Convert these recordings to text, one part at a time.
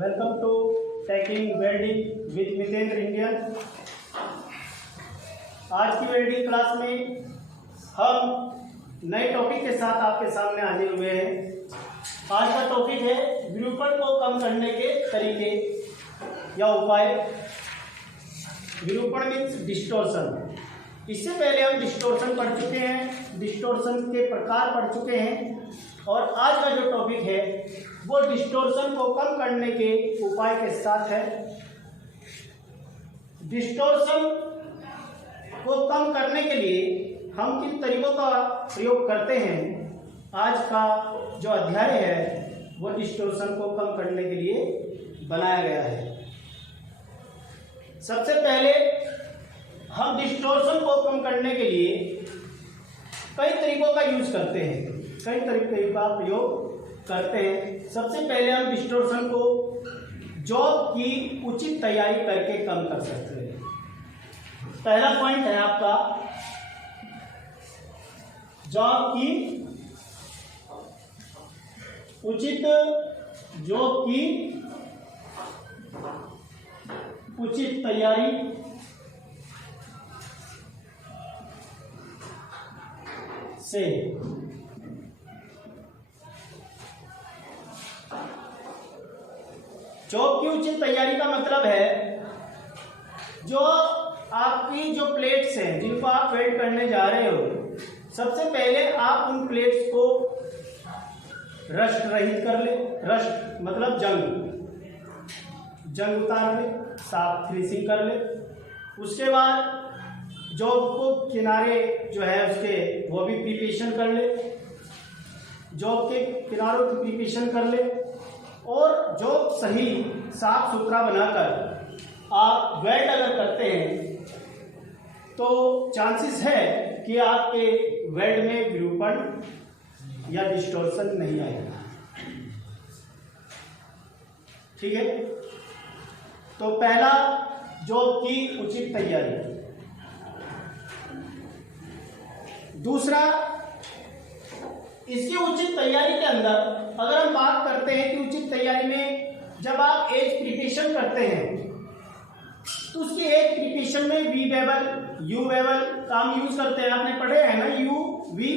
Welcome to taking welding with Mitendra Indian. आज की welding class में हम नए टॉपिक के साथ आपके सामने हाजिर हुए हैं। आज का टॉपिक है विरूपण को कम करने के तरीके या उपाय। विरूपण मीन्स डिस्टोर्शन। इससे पहले हम डिस्टोर्शन पढ़ चुके हैं, डिस्टोर्शन के प्रकार पढ़ चुके हैं और आज का जो टॉपिक है वो डिस्टोर्शन को कम करने के उपाय के साथ है। डिस्टोर्शन को कम करने के लिए हम किन तरीकों का प्रयोग करते हैं, आज का जो अध्याय है वो डिस्टोर्शन को कम करने के लिए बनाया गया है। सबसे पहले हम डिस्टोर्शन को कम करने के लिए कई तरीकों का यूज करते हैं, कई तरीके का प्रयोग करते हैं। सबसे पहले हम डिस्टोर्शन को जॉब की उचित तैयारी करके कम कर सकते हैं। पहला पॉइंट है आपका जॉब की उचित तैयारी से। जॉब की उचित तैयारी का मतलब है जो आपकी जो प्लेट्स हैं जिनको आप वेल्ड करने जा रहे हो, सबसे पहले आप उन प्लेट्स को रस्ट रहित कर ले। रस्ट मतलब जंग उतार ले, साफ फिनिशिंग कर ले। उसके बाद जॉब को किनारे जो है उसके वो भी प्रिपरेशन कर ले, जॉब के किनारों की प्रिपरेशन कर ले और जॉब सही साफ सुथरा बनाकर आप वेल्ड अगर करते हैं तो चांसेस है कि आपके वेल्ड में विरूपण या डिस्टोर्शन नहीं आएगा। ठीक है, तो पहला जॉब की उचित तैयारी। दूसरा, इसकी उचित तैयारी के अंदर अगर हम बात करते हैं कि उचित तैयारी में जब आप एज प्रिपरेशन करते हैं तो उसकी एज प्रिपरेशन में वी बेवल, यू बेवल का हम यूज करते हैं। आपने पढ़े हैं ना, यू वी।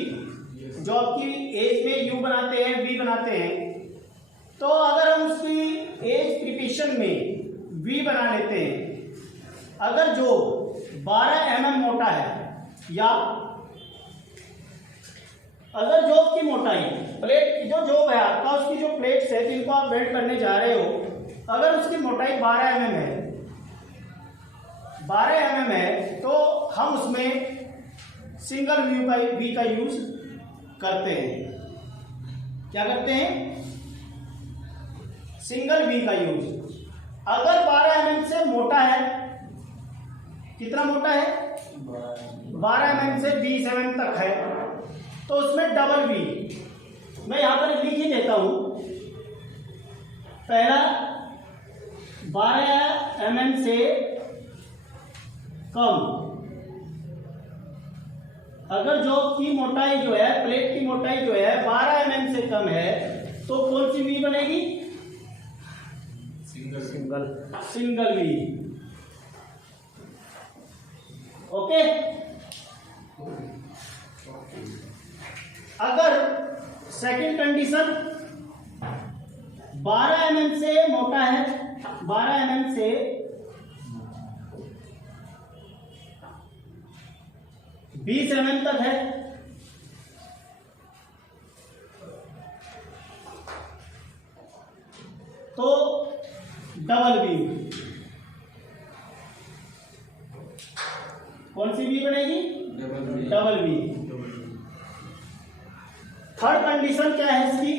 जॉब की एज में यू बनाते हैं, वी बनाते हैं। तो अगर हम उसकी एज प्रिपरेशन में वी बना लेते हैं, अगर जो 12 mm मोटा है या अगर जॉब की मोटाई प्लेट की जो जॉब है आपका, उसकी जो प्लेट्स है जिनको आप वेल्ड करने जा रहे हो, अगर उसकी मोटाई 12 mm है, 12 mm है, तो हम उसमें सिंगल वी का यूज करते हैं। क्या करते हैं? सिंगल वी का यूज। अगर 12 mm से मोटा है, कितना मोटा है? 12 mm से 20 mm तक है, तो उसमें डबल वी मैं यहां पर लिख ही देता हूं। पहला 12 mm से कम, अगर जॉब की मोटाई जो है, प्लेट की मोटाई जो है 12 mm से कम है, तो कौन सी वी बनेगी? Single V. ओके। अगर सेकंड कंडीशन 12 mm से मोटा है, 12 mm से 20 mm तक है, तो डबल वी। कौन सी वी बनेगी? Double V. थर्ड कंडीशन क्या है इसकी?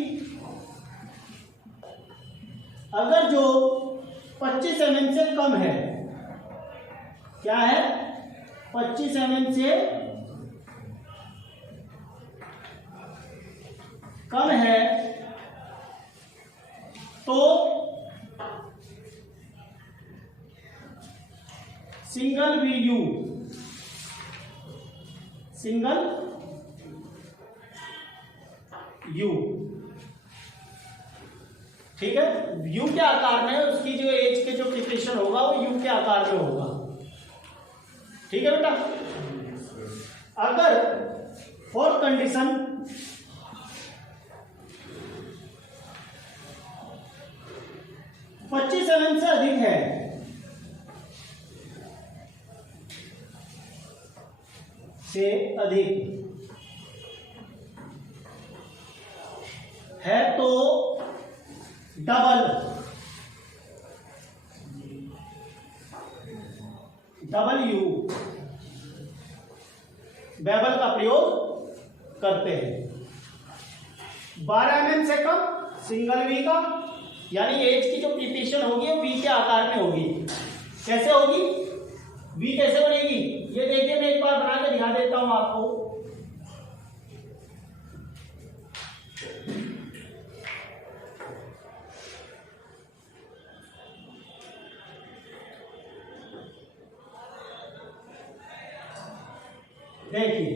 अगर जो 25 mm से कम है, क्या है? 25 mm से कम है, तो single V U, single U. ठीक है, यू के आकार में उसकी जो एज के जो प्रिपरेशन होगा वो यू के आकार में होगा। ठीक है बेटा। अगर फॉर कंडीशन 25 mm से अधिक है, से अधिक है तो डबल यू बेबल का प्रयोग करते हैं। 12 mm से कम सिंगल वी का, यानी एज की जो प्रिपरेशन होगी वो वी के आकार में होगी। कैसे होगी, वी कैसे बनेगी, ये देखिए मैं एक बार बना के दिखा देता हूं आपको। देखिए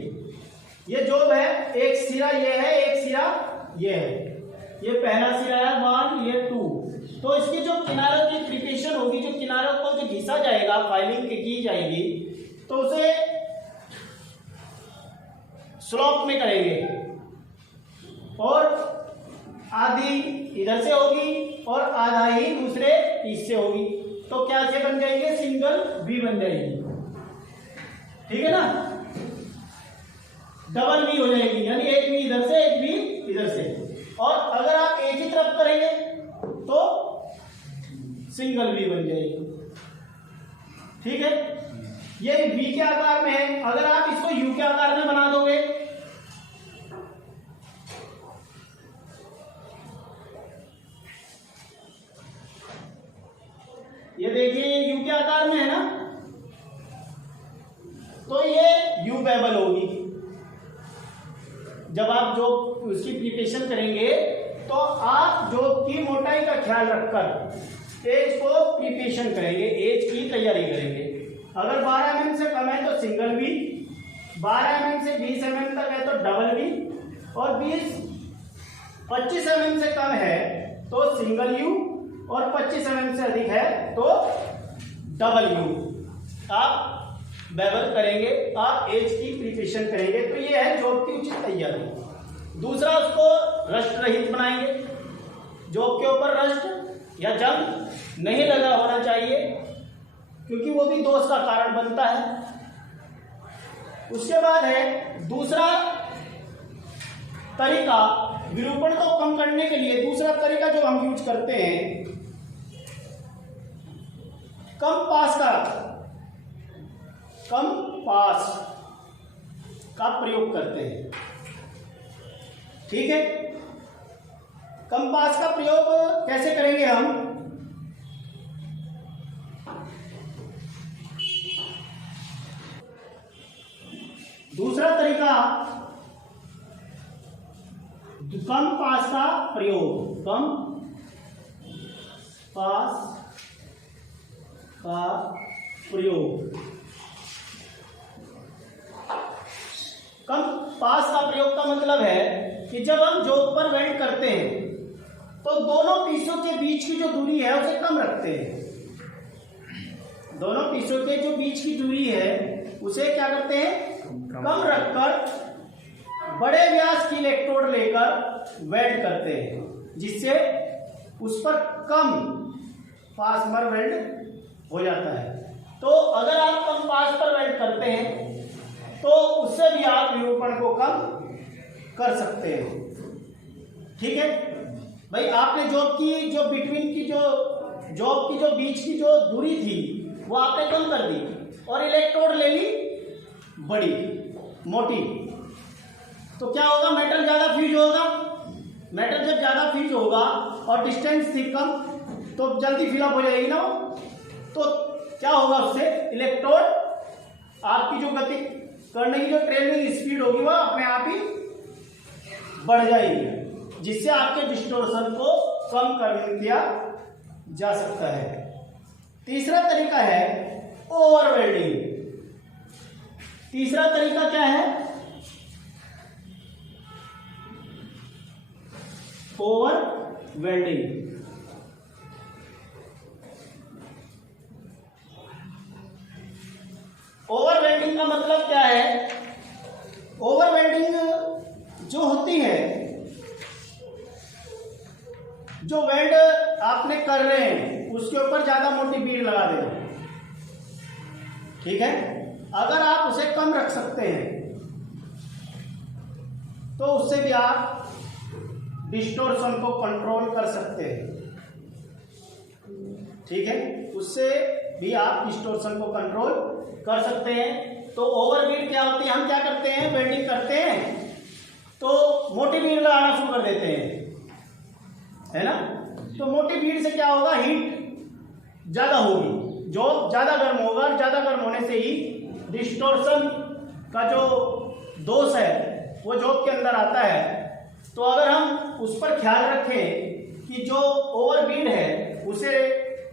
ये जो है एक सिरा ये है, एक सिरा ये है, ये पहला सिरा है 1, ये 2। तो इसकी जो किनारों की प्रिपरेशन होगी, जो किनारों को जो घिसा जाएगा, फाइलिंग की जाएगी, तो उसे स्लोप में करेंगे और आधी इधर से होगी और आधा ही दूसरे पीस से होगी। तो क्या से बन जाएंगे, सिंगल वी बन जाएगी। ठीक है ना, डबल वी हो जाएगी, यानी एक वी इधर से एक वी इधर से। और अगर आप एक ही तरफ करेंगे तो सिंगल वी बन जाएगी। ठीक है, ये वी के आकार में है। अगर आप इसको यू के आकार में बना दोगे ये देखिए ये यू के आकार में है ना, तो ये यू बेबल होगी। जब आप जो उसकी प्रिपरेशन करेंगे तो आप जो की मोटाई का ख्याल रखकर एज को प्रिपरेशन करेंगे, एज की तैयारी करेंगे। अगर 12 mm से कम है तो सिंगल वी, 12 mm से 20 mm तक है तो डबल वी, और 25 mm से कम है तो सिंगल यू, और 25 mm से अधिक है तो डबल यू आप बेबल करेंगे, आप एज की प्रिपरेशन करेंगे। तो ये है जॉब की उचित तैयारी। दूसरा, उसको रस्ट रहित बनाएंगे। जॉब के ऊपर रस्ट या जंग नहीं लगा होना चाहिए, क्योंकि वो भी दोष का कारण बनता है। उसके बाद है दूसरा तरीका, विरूपण को कम करने के लिए दूसरा तरीका जो हम यूज करते हैं, कंपास का प्रयोग करते हैं। ठीक है, कंपास का प्रयोग कैसे करेंगे हम, दूसरा तरीका कंपास का प्रयोग, कंपास का प्रयोग। कंपास का प्रयोग का मतलब है कि जब हम जॉब पर वेल्ड करते हैं तो दोनों पीसों के बीच की जो दूरी है उसे कम रखते हैं। दोनों पीसों के जो बीच की दूरी है उसे क्या करते हैं, कम रखकर बड़े व्यास की इलेक्ट्रोड लेकर वेल्ड करते हैं, जिससे उस पर कम पासमर वेल्ड हो जाता है। तो अगर आप कंपास पर वेल्ड करते हैं तो उससे भी आप विरूपण को कम कर सकते हैं। ठीक है भाई, आपने जॉब की जो बिटवीन की जो जॉब की जो बीच की जो दूरी थी वो आपने कम कर दी और इलेक्ट्रोड ले ली बड़ी मोटी, तो क्या होगा, मेटल ज्यादा फ्यूज होगा। मेटल जब ज्यादा फ्यूज होगा और डिस्टेंस थी कम तो जल्दी फिलअप हो जाएगी ना, तो क्या होगा, उससे इलेक्ट्रोड आपकी जो गति करने की जो ट्रेवलिंग स्पीड होगी वह अपने आप ही बढ़ जाएगी, जिससे आपके डिस्टोर्शन को कम कर दिया जा सकता है। तीसरा तरीका है ओवरवेल्डिंग। तीसरा तरीका क्या है, ओवरवेल्डिंग। मतलब क्या है, ओवर वेल्डिंग जो होती है, जो वेल्ड आपने कर रहे हैं उसके ऊपर ज्यादा मोटी बीड लगा देना, ठीक है। अगर आप उसे कम रख सकते हैं तो उससे भी आप डिस्टोर्शन को कंट्रोल कर सकते हैं, ठीक है, उससे भी आप डिस्टोर्शन को कंट्रोल कर सकते हैं। तो ओवर बीड क्या होती है, हम क्या करते हैं, वेल्डिंग करते हैं तो मोटी बीड लगाना शुरू कर देते हैं, है ना। तो मोटी बीड से क्या होगा, हीट ज्यादा होगी, जॉब ज्यादा गर्म होगा, ज्यादा गर्म होने से ही डिस्टोर्शन का जो दोष है वो जॉब के अंदर आता है। तो अगर हम उस पर ख्याल रखें कि जो ओवर बीड है उसे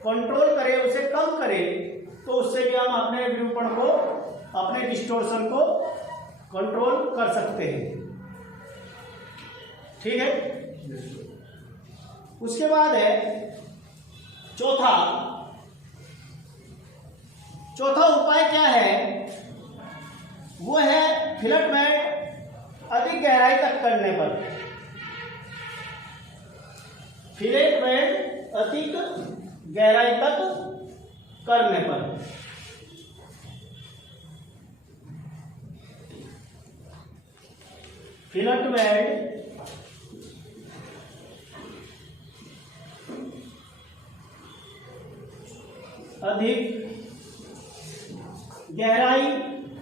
कंट्रोल करें, उसे कम करें, तो उससे भी हम अपने विरूपण को, अपने डिस्टोर्शन को कंट्रोल कर सकते हैं, ठीक है। उसके बाद है चौथा उपाय क्या है, वो है फिलेट वेल्ड अधिक गहराई तक करने पर। फिलेट वेल्ड अधिक गहराई तक करने पर फिलेट वेल्ड अधिक गहराई तक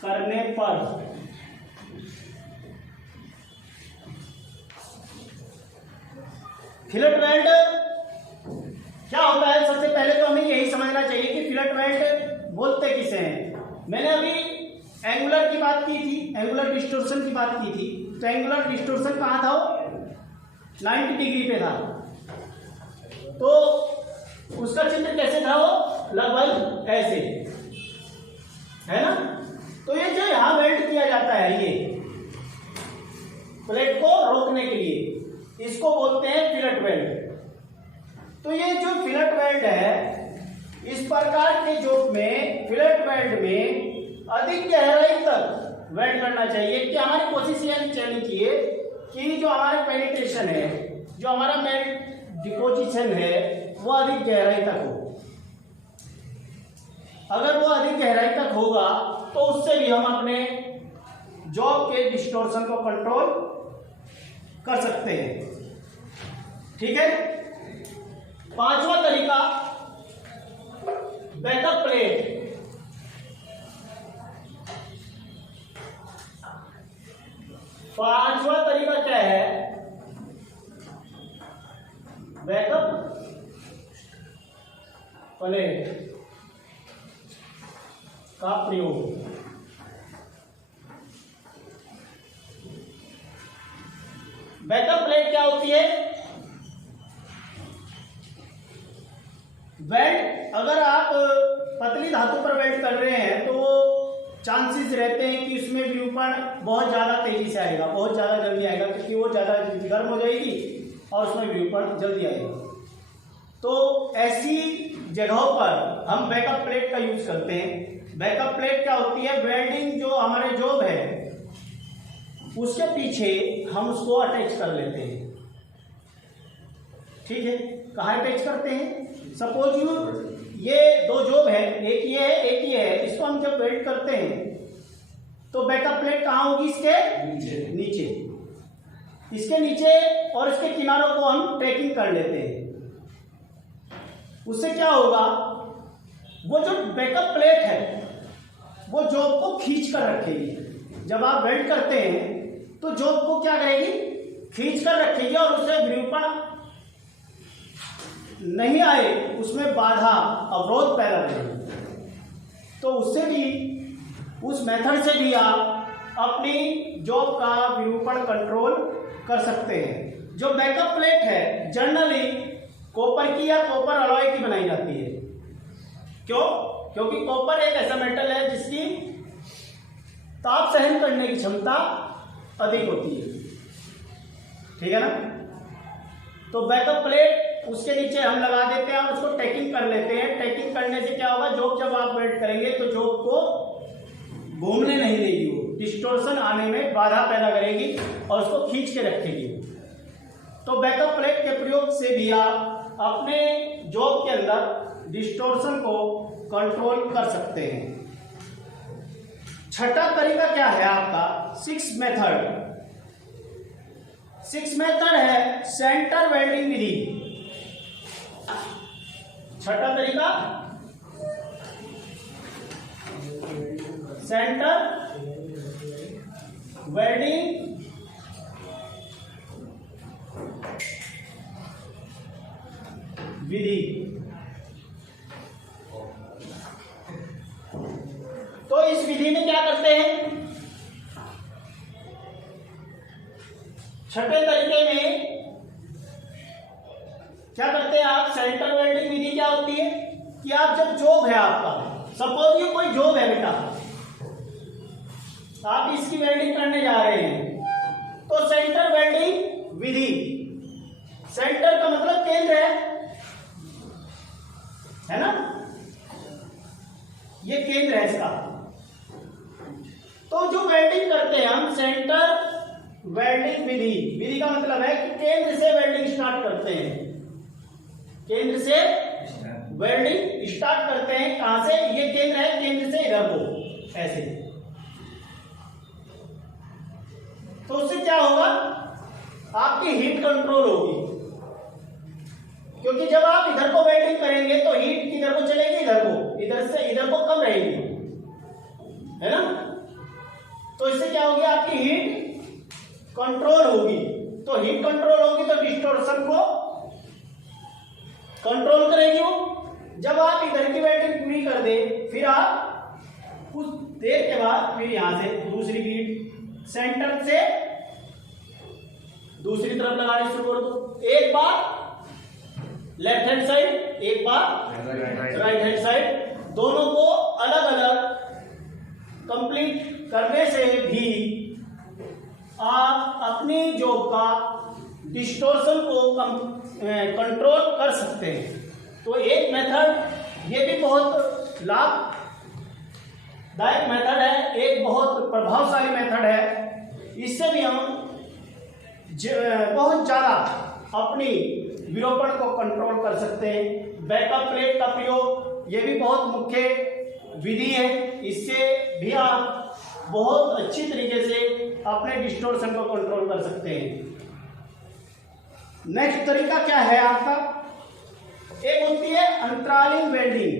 करने पर फिलेट वेल्ड क्या होता है। सबसे पहले तो हमें यही समझना चाहिए कि फिलेट वेल्ड बोलते किसे हैं। मैंने अभी एंगुलर की बात की थी, एंगुलर डिस्टोर्शन की बात की थी, तो एंगुलर डिस्टोर्शन कहाँ था, 90 डिग्री पे था। तो उसका चित्र कैसे था, वो लगभग ऐसे, है ना। तो ये जो यहां वेल्ड किया जाता है, ये प्लेट को रोकने के लिए, इसको बोलते हैं फिलेट वेल्ड। तो ये जो फिलेट वेल्ड है, इस प्रकार के जॉब में फिलेट वेल्ड में अधिक गहराई तक वेल्ड करना चाहिए कि हमारी कोशिश ये चलनी चाहिए कि जो हमारा पेनिट्रेशन है, जो हमारा मेल्ट डिपोजिशन है, वो अधिक गहराई तक हो। अगर वो अधिक गहराई तक होगा तो उससे भी हम अपने जॉब के डिस्टोर्शन को कंट्रोल कर सकते हैं, ठीक है। पांचवा तरीका बैकअप प्लेट। पांचवा तरीका क्या है, बैकअप प्लेट का प्रयोग। बैकअप प्लेट क्या होती है, वेल्ड अगर आप पतली धातु पर वेल्ड कर रहे हैं तो चांसेस रहते हैं कि उसमें विरूपण बहुत ज़्यादा तेजी से आएगा, बहुत ज़्यादा जल्दी आएगा, क्योंकि वो ज़्यादा गर्म हो जाएगी और उसमें विरूपण जल्दी आएगा। तो ऐसी जगहों पर हम बैकअप प्लेट का यूज करते हैं। बैकअप प्लेट क्या होती है, वेल्डिंग जो हमारे जॉब है उसके पीछे हम उसको अटैच कर लेते हैं, ठीक है। कहाँ अटैच करते हैं, सपोज यू ये दो जॉब है, एक ये है एक ये है, इसको हम जब वेल्ड करते हैं तो बैकअप प्लेट कहाँ होगी, इसके नीचे, इसके नीचे, और इसके किनारों को हम ट्रैकिंग कर लेते हैं। उससे क्या होगा, वो जो बैकअप प्लेट है वो जॉब को खींच कर रखेगी। जब आप वेल्ड करते हैं तो जॉब को क्या करेगी, खींच कर रखेगी और उससे विरूपण नहीं आए, उसमें बाधा अवरोध पैदा करेगी। तो उससे भी, उस मेथड से भी आप अपनी जॉब का विरूपण कंट्रोल कर सकते हैं। जो बैकअप प्लेट है जनरली कॉपर की या कॉपर अलॉय की बनाई जाती है। क्यों, क्योंकि कॉपर एक ऐसा मेटल है जिसकी ताप सहन करने की क्षमता अधिक होती है, ठीक है ना। तो बैकअप प्लेट उसके नीचे हम लगा देते हैं और उसको टैकिंग कर लेते हैं। टैकिंग करने से क्या होगा, जॉब जब आप वेल्ड करेंगे तो जॉब को घूमने नहीं देगी, वो डिस्टॉर्शन आने में बाधा पैदा करेगी और उसको खींच के रखेगी। तो बैकअप प्लेट के प्रयोग से भी आप अपने जॉब के अंदर डिस्टॉर्शन को कंट्रोल कर सकते हैं। छठा तरीका क्या है आपका, सिक्स मेथड। सिक्स मेथड है सेंटर वेल्डिंग विधि। छठा तरीका सेंटर वेल्डिंग विधि। तो इस विधि में क्या करते हैं, छठे तरीके में क्या करते हैं आप, सेंटर वेल्डिंग विधि क्या होती है कि आप जब जॉब है आपका, सपोज ये कोई जॉब है बेटा, आप इसकी वेल्डिंग करने जा रहे हैं, तो सेंटर वेल्डिंग विधि, सेंटर का मतलब केंद्र है ना, ये केंद्र है इसका। तो जो वेल्डिंग करते हैं हम सेंटर वेल्डिंग विधि, विधि का मतलब है कि केंद्र से वेल्डिंग स्टार्ट करते हैं, केंद्र से वेल्डिंग स्टार्ट करते हैं। कहां से, ये केंद्र है, केंद्र से इधर को ऐसे। तो उससे क्या होगा, आपकी हीट कंट्रोल होगी, क्योंकि जब आप इधर को वेल्डिंग करेंगे तो हीट किधर को चलेगी, इधर को, इधर से इधर को कम रहेगी, है ना। तो इससे क्या होगी, आपकी हीट कंट्रोल होगी। तो हीट कंट्रोल होगी तो डिस्टॉर्शन को कंट्रोल करेगी वो। जब आप इधर की वेल्डिंग पूरी कर दे, फिर आप कुछ देर के बाद फिर यहां से दूसरी हीट सेंटर से दूसरी तरफ लगानी शुरू कर दो। एक बार लेफ्ट हैंड साइड, एक बार राइट हैंड साइड, दोनों को अलग अलग कंप्लीट करने से भी आप अपनी जॉब का डिस्टॉर्शन को कंट्रोल कर सकते हैं। तो एक मेथड, ये भी बहुत लाभदायक मेथड है, एक बहुत प्रभावशाली मेथड है। इससे भी हम बहुत ज्यादा अपनी विरूपण को कंट्रोल कर सकते हैं। बैकअप प्लेट का प्रयोग ये भी बहुत मुख्य विधि है, इससे भी आप बहुत अच्छी तरीके से अपने डिस्टॉर्शन को कंट्रोल कर सकते हैं। नेक्स्ट तरीका क्या है आपका, एक होती है अंतरालिंग वेल्डिंग,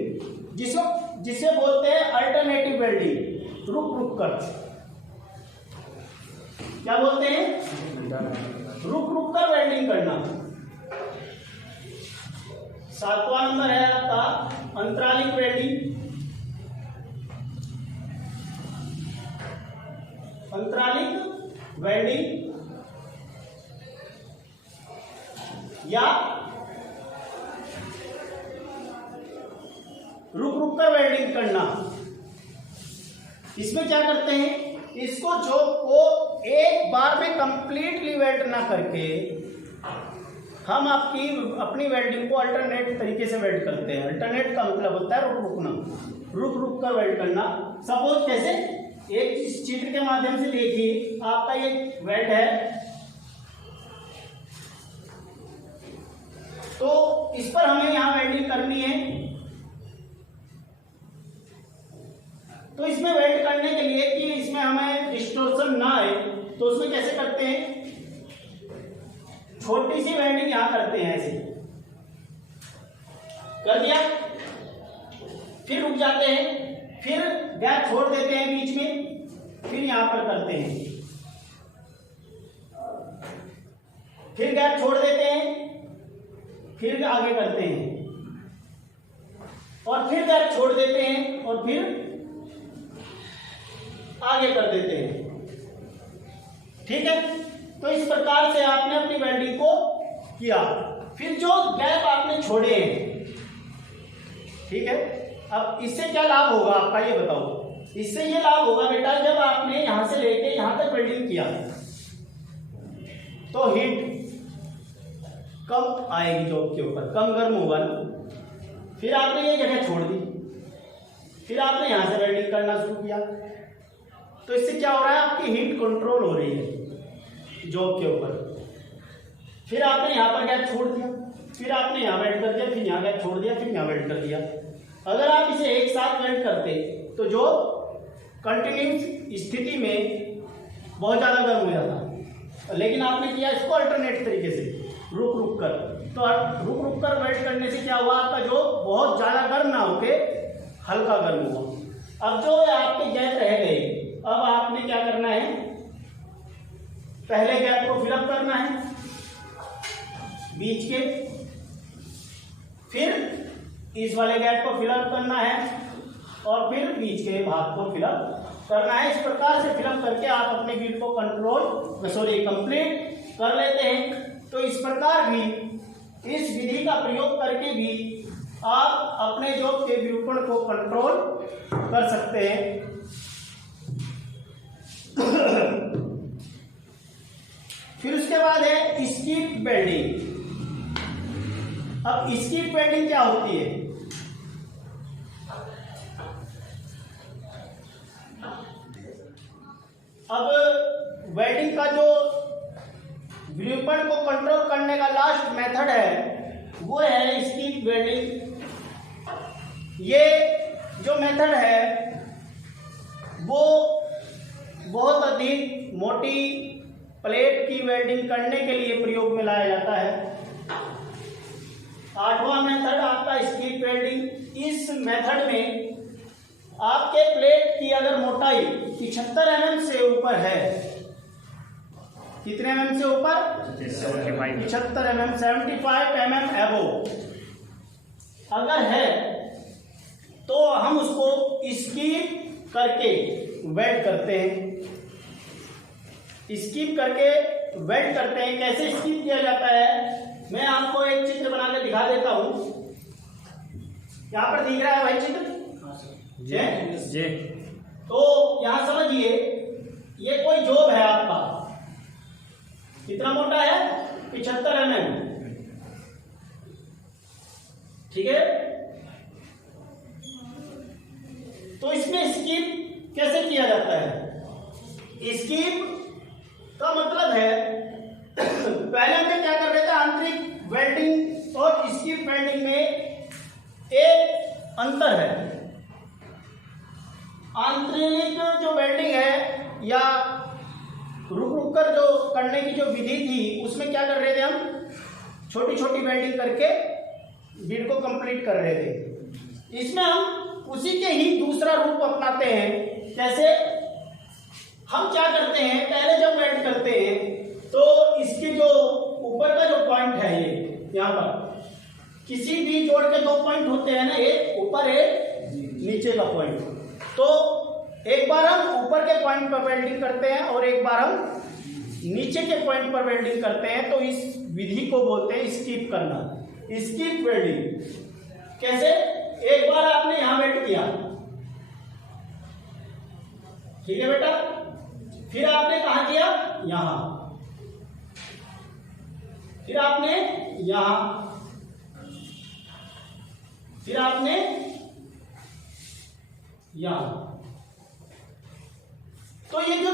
जिसे बोलते हैं अल्टरनेटिव वेल्डिंग, रुक रुक कर। क्या बोलते हैं, रुक रुक कर वेल्डिंग करना। 7वां नंबर है आपका अंतरालिंग वेल्डिंग। अंतरालिंग वेल्डिंग या रुक रुक कर वेल्डिंग करना। इसमें क्या करते हैं, इसको जॉब को एक बार में कंप्लीटली वेल्ड ना करके हम अपनी वेल्डिंग को अल्टरनेट तरीके से वेल्ड करते हैं। अल्टरनेट का मतलब होता है रुक रुकना, रुक रुक कर वेल्ड करना। सपोज कैसे, एक चित्र के माध्यम से देखिए, आपका ये वेल्ड है, तो इस पर हमें यहां वेल्डिंग करनी है। तो इसमें वेल्ड करने के लिए कि इसमें हमें डिस्टॉर्शन ना आए, तो उसमें कैसे करते हैं, छोटी सी वेल्डिंग यहां करते हैं, ऐसे कर दिया, फिर रुक जाते हैं, फिर गैप छोड़ देते हैं बीच में, फिर यहां पर करते हैं, फिर गैप छोड़ देते हैं, फिर आगे करते हैं, और फिर गैप छोड़ देते हैं, और फिर आगे कर देते हैं। ठीक है, तो इस प्रकार से आपने अपनी वेल्डिंग को किया। फिर जो गैप आपने छोड़े हैं, ठीक है, अब इससे क्या लाभ होगा आपका, ये बताओ। इससे ये लाभ होगा बेटा, जब आपने यहां से लेके यहां तक वेल्डिंग किया तो हीट कम आएगी जॉब के ऊपर, कम गर्म होगा ना। फिर आपने ये जगह छोड़ दी, फिर आपने यहाँ से वेल्डिंग करना शुरू किया, तो इससे क्या हो रहा है, आपकी हीट कंट्रोल हो रही है जॉब के ऊपर। फिर आपने यहाँ पर गैप छोड़ दिया, फिर आपने यहाँ वेल्ड कर दिया, फिर यहाँ गैप छोड़ दिया, फिर यहाँ वेल्ड कर दिया। अगर आप इसे एक साथ वेल्ड करते तो जो कंटिन्यूस स्थिति में बहुत ज़्यादा गर्म हो जाता, लेकिन आपने किया इसको अल्टरनेट तरीके से, रुक रुक कर। तो रुक रुक कर वेल्ड करने से क्या हुआ, आपका जो बहुत ज़्यादा गर्म ना होके हल्का गर्म हुआ। अब जो आपके गैप रह गए, अब आपने क्या करना है, पहले गैप को फिलअप करना है बीच के, फिर इस वाले गैप को फिलअप करना है और फिर बीच के भाग को फिलअप करना है। इस प्रकार से फिलअप करके आप अपने बीट को कंप्लीट कर लेते हैं। तो इस प्रकार भी, इस विधि का प्रयोग करके भी आप अपने जॉब के विरूपण को कंट्रोल कर सकते हैं। फिर उसके बाद है स्कीप वेल्डिंग। अब स्कीप वेल्डिंग क्या होती है, अब वेल्डिंग का जो विरूपण को कंट्रोल करने का लास्ट मेथड है वो है स्कीप वेल्डिंग। ये जो मेथड है वो बहुत अधिक मोटी प्लेट की वेल्डिंग करने के लिए प्रयोग में लाया जाता है। 8वां मेथड आपका स्कीप वेल्डिंग। इस मेथड में आपके प्लेट की अगर मोटाई 75 mm से ऊपर है, कितने mm से ऊपर, 75 mm, 75 mm एबोव अगर है, तो हम उसको स्कीप करके वेल्ड करते हैं। स्कीप करके वेल्ड करते हैं। कैसे स्कीप किया जाता है, मैं आपको एक चित्र बना के दिखा देता हूं। यहाँ पर दिख रहा है भाई चित्र जी। तो यहाँ समझिए, ये कोई जॉब है आपका, कितना मोटा है, 75 mm, ठीक है। तो इसमें स्कीप कैसे किया जाता है, स्कीप का मतलब है पहले हम क्या कर रहे थे, आंतरिक वेल्डिंग और स्कीप वेल्डिंग में एक अंतर है। आंतरिक जो वेल्डिंग है या रुक रुक कर जो करने की जो विधि थी, उसमें क्या कर रहे थे, हम छोटी छोटी वेल्डिंग करके बीट को कंप्लीट कर रहे थे। इसमें हम उसी के ही दूसरा रूप अपनाते हैं। कैसे, हम क्या करते हैं, पहले जब वेल्ड करते हैं तो इसके जो ऊपर का जो पॉइंट है, ये यहाँ पर किसी भी जोड़ के 2 पॉइंट होते हैं ना, एक ऊपर एक नीचे का पॉइंट। तो एक बार हम ऊपर के पॉइंट पर वेल्डिंग करते हैं और एक बार हम नीचे के पॉइंट पर वेल्डिंग करते हैं। तो इस विधि को बोलते हैं स्कीप करना, स्कीप वेल्डिंग। कैसे, एक बार आपने यहां वेल्ड किया, ठीक है बेटा, फिर आपने कहां किया, यहां, फिर आपने यहां, फिर आपने यहां। तो ये जो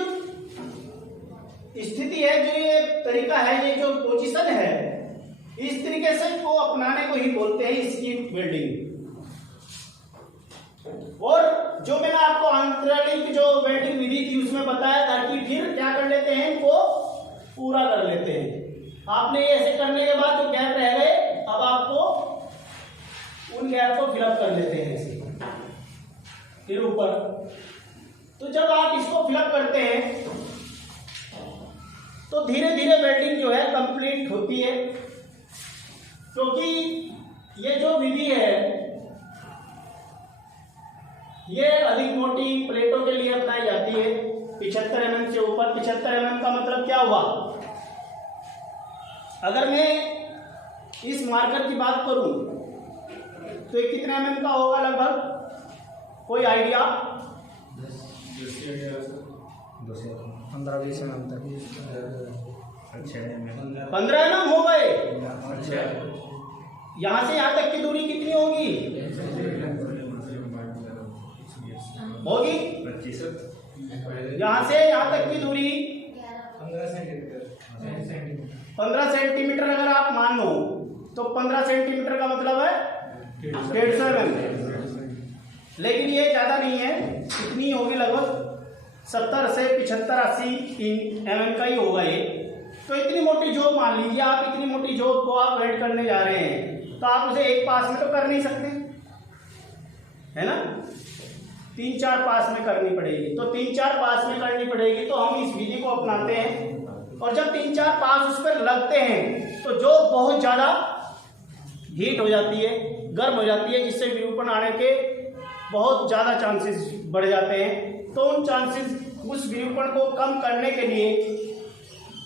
स्थिति है, जो ये तरीका है, ये जो पोजीशन है, इस तरीके से को अपनाने को ही बोलते हैं स्कीप वेल्डिंग। और जो मैंने आपको आंतरिक जो वेल्डिंग विधि थी उसमें बताया था कि फिर क्या कर लेते हैं, इनको पूरा कर लेते हैं। आपने ये ऐसे करने के बाद जो गैप रह गए, अब आपको उन गैप को फिलअप कर लेते हैं ऐसे, फिर ऊपर। तो जब आप इसको फिलअप करते हैं तो धीरे धीरे वेल्डिंग जो है कंप्लीट होती है, क्योंकि ये जो विधि है ये अधिक मोटी प्लेटों के लिए अपनाई जाती है। 75 mm से ऊपर, 75 mm का मतलब क्या हुआ, अगर मैं इस मार्कर की बात करूं तो ये कितने mm का होगा लगभग, कोई आइडिया, 15-20 mm तक, 15 mm हो गए। यहाँ से यहाँ तक की दूरी कितनी होगी? होगी यहाँ से यहाँ तक की दूरी 15 सेंटीमीटर अगर आप मान लो तो 15 सेंटीमीटर का मतलब है 150 mm। लेकिन ये ज़्यादा नहीं है, इतनी होगी लगभग 70 से 75-80 mm का ही होगा ये। तो इतनी मोटी जॉब मान लीजिए आप, इतनी मोटी जॉब को आप वेल्ड करने जा रहे हैं तो आप उसे एक पास में तो कर नहीं सकते, है ना? 3-4 पास में करनी पड़ेगी। तो 3-4 पास में करनी पड़ेगी तो हम इस विधि को अपनाते हैं और जब 3-4 पास उस पर लगते हैं तो जॉब बहुत ज़्यादा हीट हो जाती है, गर्म हो जाती है, जिससे विरूपण आने के बहुत ज़्यादा चांसेस बढ़ जाते हैं। तो उन चांसेस, उस विरूपण को कम करने के लिए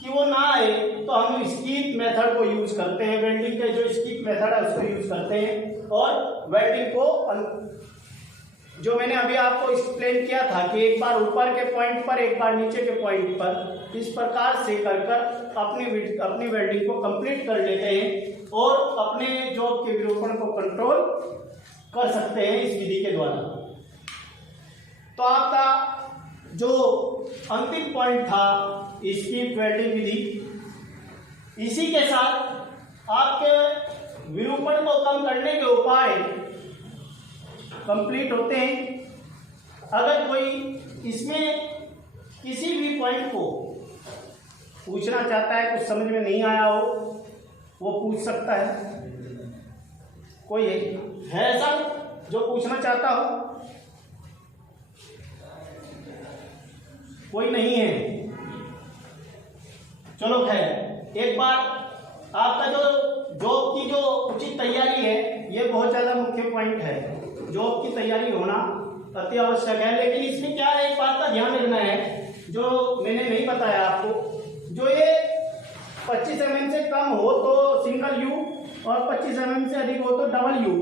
कि वो ना आए तो हम स्कीप मेथड को यूज करते हैं। वेल्डिंग के जो स्कीप मेथड है उसको यूज करते हैं और वेल्डिंग को जो मैंने अभी आपको एक्सप्लेन किया था कि एक बार ऊपर के पॉइंट पर एक बार नीचे के पॉइंट पर इस प्रकार से कर अपनी वेल्डिंग को कंप्लीट कर लेते हैं और अपने जॉब के विरूपण को कंट्रोल कर सकते हैं इस विधि के द्वारा। तो आपका जो अंतिम पॉइंट था इसकी वेल्डिंग विधि, इसी के साथ आपके विरूपण को कम करने के उपाय कंप्लीट होते हैं। अगर कोई इसमें किसी भी पॉइंट को पूछना चाहता है, कुछ समझ में नहीं आया हो, वो पूछ सकता है। कोई है ऐसा जो पूछना चाहता हो? कोई नहीं है? चलो खैर, एक बार आपका जो जॉब की जो उचित तैयारी है ये बहुत ज़्यादा मुख्य पॉइंट है। जॉब की तैयारी होना अति आवश्यक है। लेकिन इसमें क्या है, एक बात का ध्यान रखना है जो मैंने नहीं बताया आपको। जो ये 25 mm से कम हो तो सिंगल यू और 25 mm से अधिक हो तो डबल यू।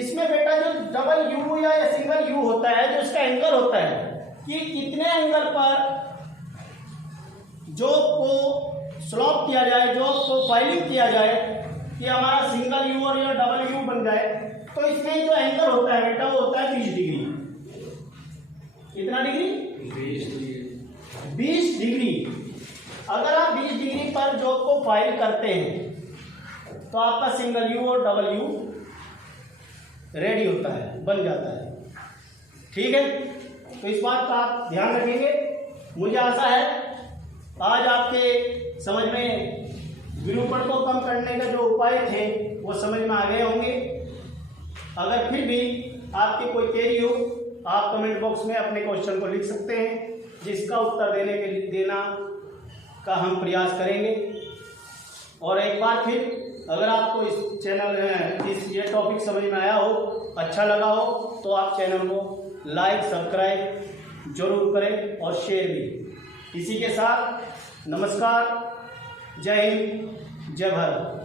इसमें बेटा जो डबल यू या सिंगल यू होता है, जो इसका एंगल होता है कि कितने एंगल पर जॉब को स्लॉप किया जाए, जॉब को फाइलिंग किया जाए कि हमारा सिंगल यू और या डबल यू बन जाए। तो इसमें जो एंगल होता है बेटा वो होता है 20 डिग्री। कितना डिग्री? 20 डिग्री। अगर आप 20 डिग्री पर जॉब को फाइल करते हैं तो आपका सिंगल यू और डबल यू रेडी होता है, बन जाता है। ठीक है, तो इस बात का आप ध्यान रखेंगे। मुझे आशा है आज आपके समझ में विरूपण को कम करने का जो उपाय थे वो समझ में आ गए होंगे। अगर फिर भी आपकी कोई क्वेरी हो आप कमेंट बॉक्स में अपने क्वेश्चन को लिख सकते हैं, जिसका उत्तर देना का हम प्रयास करेंगे। और एक बार फिर अगर आपको इस चैनल ये टॉपिक समझ में आया हो, अच्छा लगा हो, तो आप चैनल को लाइक सब्सक्राइब जरूर करें और शेयर भी। इसी के साथ नमस्कार, जय हिंद, जय भारत।